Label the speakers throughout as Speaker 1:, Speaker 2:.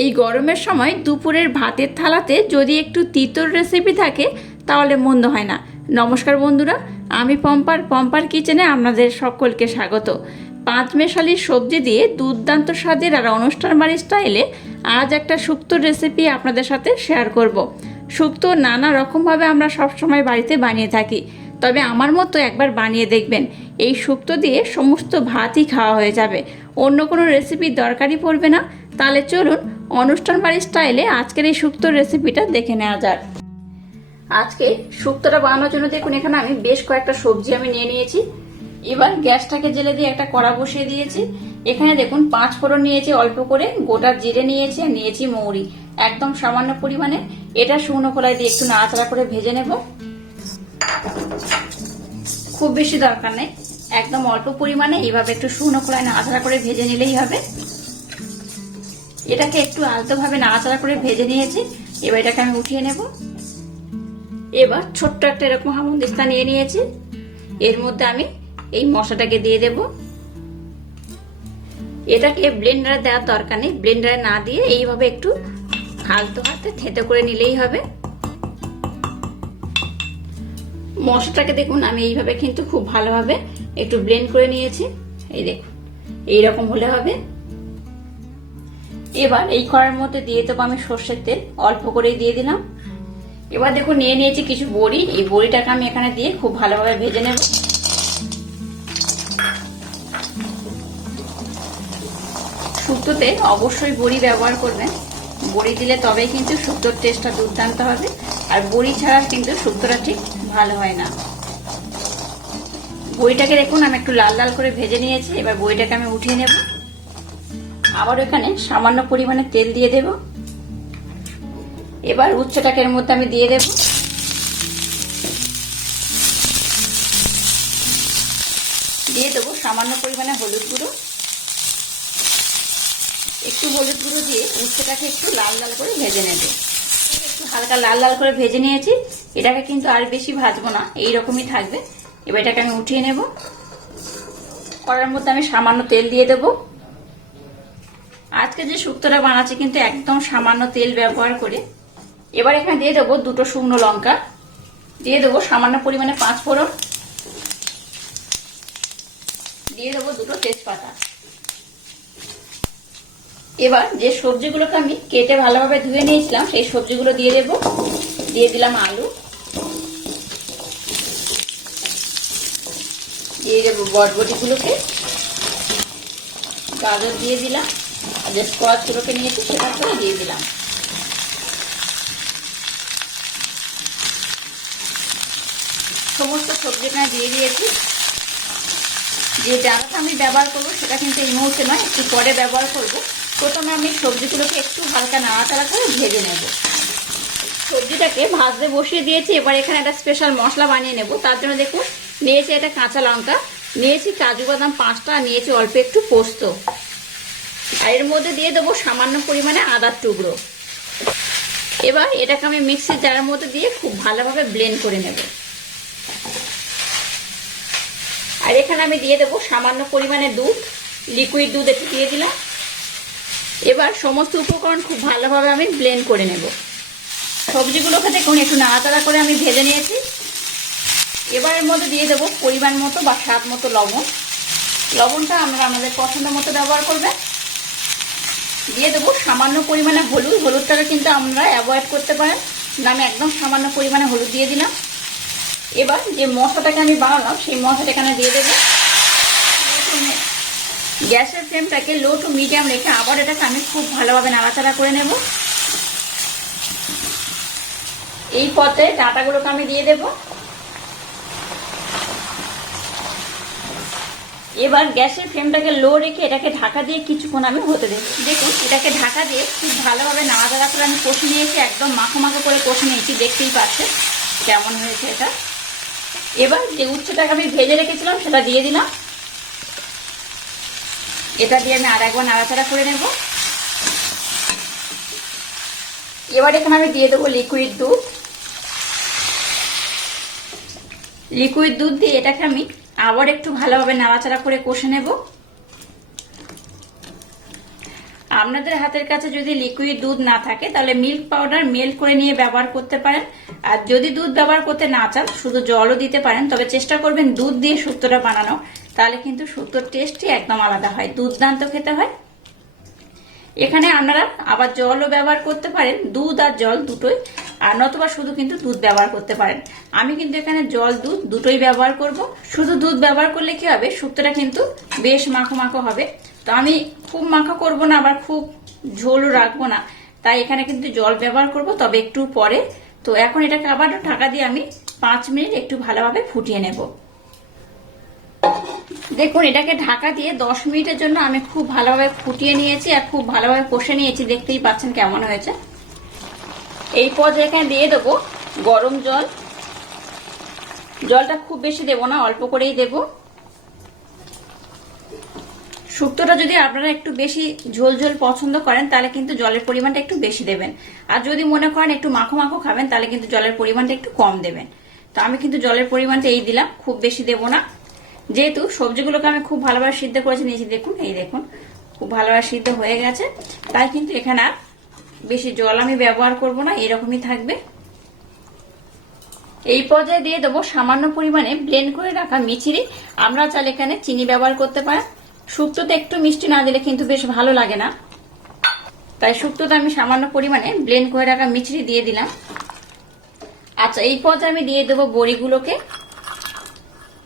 Speaker 1: এই গরমের সময় দুপুরের ভাতের থালাতে যদি একটু তিতর রেসিপি থাকে, তাহলে মন্দ হয় না। নমস্কার বন্ধুরা, আমি পম্পার পম্পার কিচেনে আপনাদের সকলকে স্বাগত। পাঁচ মেশালি সবজি দিয়ে দুর্দান্ত স্বাদের আর অনুষ্ঠান বাড়ির স্টাইলে আজ একটা শুক্তো রেসিপি আপনাদের সাথে শেয়ার করব। শুক্তো নানা রকমভাবে আমরা সবসময় বাড়িতে বানিয়ে থাকি, তবে আমার মতো একবার বানিয়ে দেখবেন। এই শুক্তো দিয়ে সমস্ত ভাতই খাওয়া হয়ে যাবে। অন্য কোনো রেসিপির দরকারই পড়বে না। তাহলে চলুন অনুষ্ঠান বাড়ির স্টাইলে আজকের এই শুক্তোর রেসিপিটা দেখে নেওয়া যাক। আজকে শুক্তোটা বানানোর জন্য দেখুন, এখানে আমি বেশ কয়েকটা সবজি আমি নিয়ে নিয়েছি। এবার গ্যাসটাকে জেলে দিয়ে একটা কড়া বসিয়ে দিয়েছি। এখানে দেখুন, পাঁচ ফোড়ন নিয়েছি অল্প করে, গোটা জিরে নিয়েছি আর নিয়েছি মৌরি। একদম সামান্য পরিমাণে। এটা শুকনো খোলায় দিয়ে একটু নাড়াচাড়া করে ভেজে নেব। খুব বেশি দরকার নেই। একদম অল্প পরিমাণে, এইভাবে একটু শুকনো খোলায় নাড়াচাড়া করে ভেজে নিলেই হবে। এটাকে একটু আলতোভাবে নাড়াচাড়া করে ভেজে নিয়েছি। এবার এটাকে আমি উঠিয়ে নেব। এবার ছোট্ট একটা এরকম হামুদিস্তা নিয়ে নিয়েছি। এর মধ্যে আমি এই মশলাটাকে দিয়ে দেব। এটাকে ব্লেন্ডারে দেওয়ার দরকার নেই। ব্লেন্ডারে না দিয়ে এইভাবে একটু আলতো হাতে থেতে করে নিলেই হবে। মশলাটাকে দেখুন, আমি এইভাবে কিন্তু খুব ভালোভাবে একটু ব্লেন্ড করে নিয়েছি। এই দেখুন, এইরকম হলে হবে। এবার এই কড়ার মধ্যে দিয়ে দেবো আমি সর্ষের তেল। অল্প করেই দিয়ে দিলাম। এবার দেখুন, নিয়ে নিয়েছি কিছু বড়ি। এই বড়িটাকে আমি এখানে দিয়ে খুব ভালোভাবে ভেজে নেব। শুক্তোতে অবশ্যই বড়ি ব্যবহার করবেন। বড়ি দিলে তবেই কিন্তু শুক্তোর টেস্টটা দুর্দান্ত হবে। আর বড়ি ছাড়া কিন্তু শুক্তোটা ঠিক ভালো হয় না। বড়িটাকে দেখুন, আমি একটু লাল লাল করে ভেজে নিয়েছি। এবার বড়িটাকে আমি উঠিয়ে নেব। আবার এখানে সামান্য পরিমাণে তেল দিয়ে দেব। এবার উচ্চটাকে এর মধ্যে আমি দিয়ে দেব। দিয়ে দেবো সামান্য পরিমাণে হলুদ গুঁড়ো। একটু হলুদ গুঁড়ো দিয়ে উচ্চটাকে একটু লাল লাল করে ভেজে নেবে। একটু হালকা লাল লাল করে ভেজে নিয়েছি। এটাকে কিন্তু আর বেশি ভাজবো না এই রকমই থাকবে। এবার এটাকে আমি উঠিয়ে নেব। কড়ার মধ্যে আমি সামান্য তেল দিয়ে দেব। আজকে যে শুক্তোটা বানাচ্ছি কিন্তু একদম সামান্য তেল ব্যবহার করে, এবার এখানে দিয়ে দেবো দুটো শুকনো লঙ্কা। দিয়ে দেবো সামান্য পরিমাণে পাঁচ ফোড়ন দিয়ে দেবো দুটো তেজপাতা। এবার যে সবজিগুলোকে আমি কেটে ভালোভাবে ধুয়ে নিয়েছিলাম, সেই সবজিগুলো দিয়ে দেবো। দিয়ে দিলাম আলু। দিয়ে দেবো বটবটিগুলোকে গাজর দিয়ে দিলাম। যে স্কোয়াচগুলোকে নিয়েছি সেটা করে দিয়ে দিলাম। সমস্ত সবজিটা দিয়ে দিয়েছি। যে ডালটা আমি ব্যবহার করব, সেটা কিন্তু এই মুহূর্তে নয়, একটু পরে ব্যবহার করব। প্রথমে আমি সবজিগুলোকে একটু হালকা নাড়াচাড়া করে ভেজে নেব। সবজিটাকে ভাজতে বসিয়ে দিয়েছি। এবার এখানে একটা স্পেশাল মশলা বানিয়ে নেব। তার জন্য দেখুন, নিয়েছি একটা কাঁচা লঙ্কা, নিয়েছি কাজু বাদাম পাঁচটা নিয়েছি অল্প একটু পোস্ত। আর এর মধ্যে দিয়ে দেবো সামান্য পরিমাণে আদার টুকরো। এবার এটাকে আমি মিক্সির জারের মধ্যে দিয়ে খুব ভালোভাবে ব্লেন্ড করে নেব। আর এখানে আমি দিয়ে দেবো সামান্য পরিমাণে দুধ লিকুইড দুধ একটু দিয়ে দিলাম। এবার সমস্ত উপকরণ খুব ভালোভাবে আমি ব্লেন্ড করে নেব। সবজিগুলোকে দেখুন একটু নাড়াতাড়া করে আমি ভেজে নিয়েছি। এবার এর মধ্যে দিয়ে দেবো পরিমাণ মতো বা স্বাদ মতো লবণ। লবণটা আমরা আমাদের পছন্দ মতো ব্যবহার করবে দিয়ে দেবো। সামান্য পরিমাণে হলুদ। হলুদটাকে কিন্তু আমরা অ্যাভয়েড করতে পারেন। না আমি একদম সামান্য পরিমাণে হলুদ দিয়ে দিলাম। এবার যে মশলাটাকে আমি বানালাম, সেই মশলাটা এখানে দিয়ে দেবো। গ্যাসের ফ্লেমটাকে লো টু মিডিয়াম রেখে আবার এটাকে আমি খুব ভালোভাবে নাড়াচাড়া করে নেব। এই পথে ডাটাগুলোকে আমি দিয়ে দেব। এবার গ্যাসের ফ্লেমটাকে লো রেখে এটাকে ঢাকা দিয়ে কিছুক্ষণ আমি হতে দেব। দেখুন, এটাকে ঢাকা দিয়ে খুব ভালোভাবে নাড়াচাড়া করে আমি কষে নিয়েছি, একদম মাখো মাখো করে কষে নিয়েছি, দেখতেই পাচ্ছেন কেমন হয়েছে এটা। এবার যে উচ্চটাকে আমি ভেজে রেখেছিলাম, সেটা দিয়ে দিলাম। এটা দিয়ে আমি আর একবার নাড়াচাড়া করে নেব। এবার এখানে আমি দিয়ে দেবো লিকুইড দুধ। লিকুইড দুধ দিয়ে এটাকে আমি আবার একটু ভালোভাবে নাড়াচাড়া করে কষে নেব। আপনাদের হাতের কাছে যদি লিকুইড দুধ না থাকে, তাহলে মিল্ক পাউডার মেল্ট করে নিয়ে ব্যবহার করতে পারেন। আর যদি দুধ ব্যবহার করতে না চান, শুধু জলও দিতে পারেন। তবে চেষ্টা করবেন দুধ দিয়ে শুক্তোটা বানানো। তাহলে কিন্তু শুক্তোর টেস্টই একদম আলাদা হয় দুধদান্ত খেতে হয়। এখানে আপনারা আবার জলও ব্যবহার করতে পারেন। দুধ আর জল দুটোই আর নতুবা শুধু কিন্তু দুধ ব্যবহার করতে পারেন। আমি কিন্তু এখানে জল, দুধ দুটোই ব্যবহার করব। শুধু দুধ ব্যবহার করলে কি হবে? শুক্তোটা কিন্তু বেশ মাখো মাখো হবে। তো আমি খুব মাখো করব না, আবার খুব ঝোলও রাখব না। তাই এখানে কিন্তু জল ব্যবহার করব, তবে একটু পরে। তো এখন এটাকে আবার ঢাকা দিয়ে আমি পাঁচ মিনিট একটু ভালোভাবে ফুটিয়ে নেব। দেখুন, এটাকে ঢাকা দিয়ে দশ মিনিটের জন্য আমি খুব ভালোভাবে ফুটিয়ে নিয়েছি আর খুব ভালোভাবে কষে নিয়েছি। দেখতেই পাচ্ছেন কেমন হয়েছে। এই পর্যায়ে এখানে দিয়ে দেবো গরম জল। জলটা খুব বেশি দেবো না, অল্প করেই দেব। শুক্তোটা যদি আপনারা একটু বেশি ঝোল ঝোল পছন্দ করেন, তাহলে কিন্তু জলের পরিমাণটা একটু বেশি দেবেন। আর যদি মনে করেন একটু মাখো মাখো খাবেন, তাহলে কিন্তু জলের পরিমাণটা একটু কম দেবেন। তো আমি কিন্তু জলের পরিমাণটা এই দিলাম, খুব বেশি দেবো না। যেহেতু সবজিগুলোকে আমি খুব ভালোভাবে সিদ্ধ করেছি, নিয়েছি, দেখুন, এই দেখুন, খুব ভালোভাবে সিদ্ধ হয়ে গেছে। তাই কিন্তু এখানে আর বেশি জল আমি ব্যবহার করব না, এরকমই থাকবে। এই পর্যায়ে দিয়ে দেবো সামান্য পরিমাণে ব্লেন্ড করে রাখা মিচিরি আমরা চাইলে এখানে চিনি ব্যবহার করতে পারেন। শুক্তোতে একটু মিষ্টি না দিলে কিন্তু বেশ ভালো লাগে না। তাই শুক্তোতে আমি সামান্য পরিমাণে ব্লেন্ড করে রাখা মিচড়ি দিয়ে দিলাম। আচ্ছা এই পর্যায়ে আমি দিয়ে দেবো বড়িগুলোকে।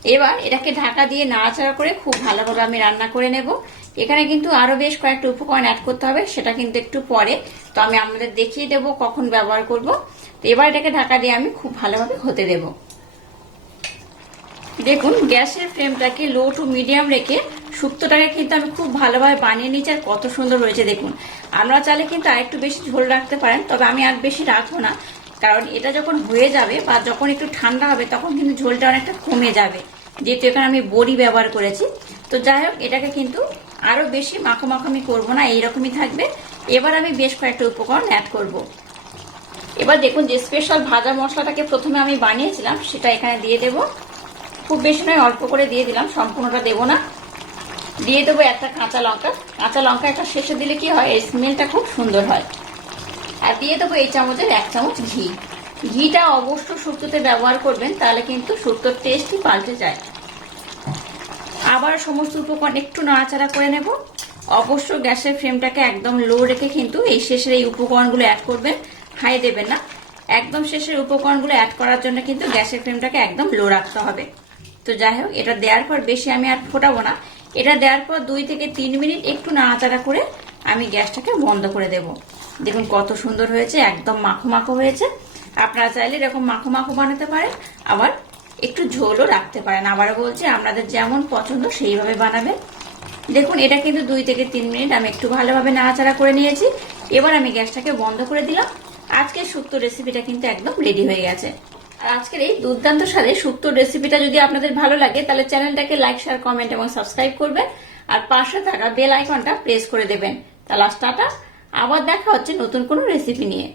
Speaker 1: এবার এটাকে ঢাকা দিয়ে নাড়াচাড়া করে খুব ভালোভাবে আমি রান্না করে নেব। এখানে কিন্তু আরও বেশ কয়েকটা উপকরণ অ্যাড করতে হবে, সেটা কিন্তু একটু পরে। তো আমি আপনাদের দেখিয়ে দেব কখন ব্যবহার করব। তো এবার এটাকে ঢাকা দিয়ে আমি খুব ভালোভাবে হতে দেব। দেখুন, গ্যাসের ফ্লেমটাকে লো টু মিডিয়াম রেখে শুক্তোটাকে কিন্তু আমি খুব ভালোভাবে বানিয়ে নিয়েছি, আর কত সুন্দর হয়েছে দেখুন। আমরা চাইলে কিন্তু আরেকটু বেশি ঝোল রাখতে পারেন, তবে আমি আর বেশি রাখব না। কারণ এটা যখন হয়ে যাবে বা যখন একটু ঠান্ডা হবে, তখন কিন্তু ঝোলটা অনেকটা কমে যাবে। যেহেতু এখানে আমি বড়ি ব্যবহার করেছি, তো যাই হোক, এটাকে কিন্তু আরও বেশি মাখো মাখো আমি করব না, এইরকমই থাকবে। এবার আমি বেশ কয়েকটা উপকরণ অ্যাড করব। এবার দেখুন যে স্পেশাল ভাজা মশলাটাকে প্রথমে আমি বানিয়েছিলাম, সেটা এখানে দিয়ে দেব। খুব বেশি নয়, অল্প করে দিয়ে দিলাম, সম্পূর্ণটা দেবো না। দিয়ে দেবো একটা কাঁচা লঙ্কা। কাঁচা লঙ্কা একটা শেষে দিলে কি হয়, এই স্মেলটা খুব সুন্দর হয়। আর দিয়ে দেবো এই চামচের এক চামচ ঘি। ঘিটা অবশ্য শুক্তোতে ব্যবহার করবেন, তাহলে কিন্তু শুক্তোর টেস্টই পাল্টে যায়। আবার সমস্ত উপকরণ একটু নাড়াচাড়া করে নেব। অবশ্য গ্যাসের ফ্লেমটাকে একদম লো রেখে কিন্তু এই শেষের এই উপকরণগুলো অ্যাড করবেন, হাই দেবেন না। একদম শেষের উপকরণগুলো অ্যাড করার জন্য কিন্তু গ্যাসের ফ্লেমটাকে একদম লো রাখতে হবে। তো যাই হোক, এটা দেওয়ার পর বেশি আমি আর ফোটাবো না। এটা দেওয়ার পর দুই থেকে তিন মিনিট একটু নাড়াচাড়া করে আমি গ্যাসটাকে বন্ধ করে দেব। দেখুন কত সুন্দর হয়েছে, একদম মাখো মাখো হয়েছে। আপনারা চাইলে এরকম মাখো মাখো বানাতে পারেন, আবার একটু ঝোলও রাখতে পারেন। আবারও বলছি আপনাদের যেমন পছন্দ সেইভাবে বানাবেন দেখুন, এটা কিন্তু দুই থেকে তিন মিনিট, আমি একটু ভালোভাবে নাড়াচাড়া করে নিয়েছি। এবার আমি গ্যাসটাকে বন্ধ করে দিলাম। আজকের শুক্তো রেসিপিটা কিন্তু একদম রেডি হয়ে গেছে। আর আজকের এই দুর্দান্ত স্বাদে শুক্তোর রেসিপিটা যদি আপনাদের ভালো লাগে, তাহলে চ্যানেলটাকে লাইক, শেয়ার, কমেন্ট এবং সাবস্ক্রাইব করবেন। আর পাশে থাকা বেল আইকনটা প্রেস করে দেবেন। তাহলে আবার দেখা হচ্ছে নতুন কোনো রেসিপি নিয়ে।